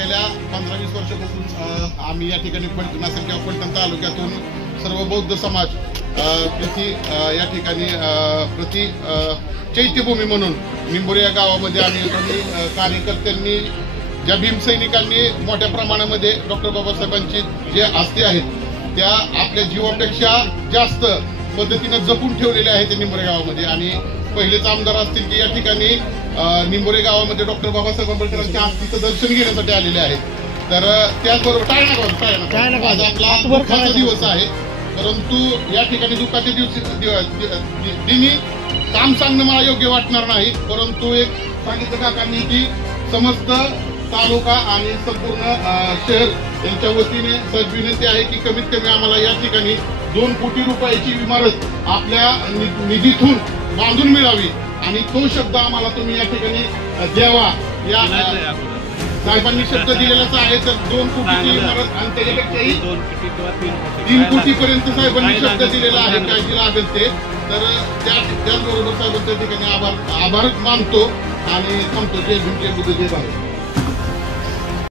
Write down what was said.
गेल्या 15-20 वर्षापासून आम्ही या ठिकाणी फलटण असेल किंवा फलटण तालुक्यातून सर्व बौद्ध समाज या ठिकाणी चैत्यभूमी म्हणून निंबोरे या गावामध्ये आम्ही कार्यकर्त्यांनी ज्या भीमसैनिकांनी मोठ्या प्रमाणामध्ये डॉक्टर बाबासाहेबांची जे आस्थे आहेत त्या आपल्या जीवापेक्षा जास्त पद्धतीने जपून ठेवलेले आहेत निंबोरे गावामध्ये. आणि पहिलेच आमदार असतील की या ठिकाणी निंबोरे गावामध्ये डॉक्टर बाबासाहेब आंबेडकरांच्या आस्थेचं दर्शन घेण्यासाठी आलेले आहेत. तर त्याचबरोबर टाळणार आज आपला दुःखाचा दिवस आहे, परंतु या ठिकाणी दुःखाच्या दिनी काम सांगणं मला योग्य वाटणार नाही. परंतु एक सांगितलं काकांनी की समस्त तालुका आणि संपूर्ण शहर यांच्या वतीने सहज विनंती आहे की कमीत कमी आम्हाला या ठिकाणी 2 कोटी रुपयाची इमारत आपल्या निधीतून बांधून मिळावी आणि तो शब्द आम्हाला तुम्ही या ठिकाणी द्यावा. या साहेबांनी शब्द दिलेलाच आहे. तर 2 कोटीची इमारत आणि त्याच्यापेक्षाही 3 कोटीपर्यंत साहेबांनी शब्द दिलेला आहे काय जी लागेल ते. तर त्याचबरोबर साहेबांच्या ठिकाणी आभार मानतो आणि थांबतो. जय भीम, जय बुद्ध, जय भारत.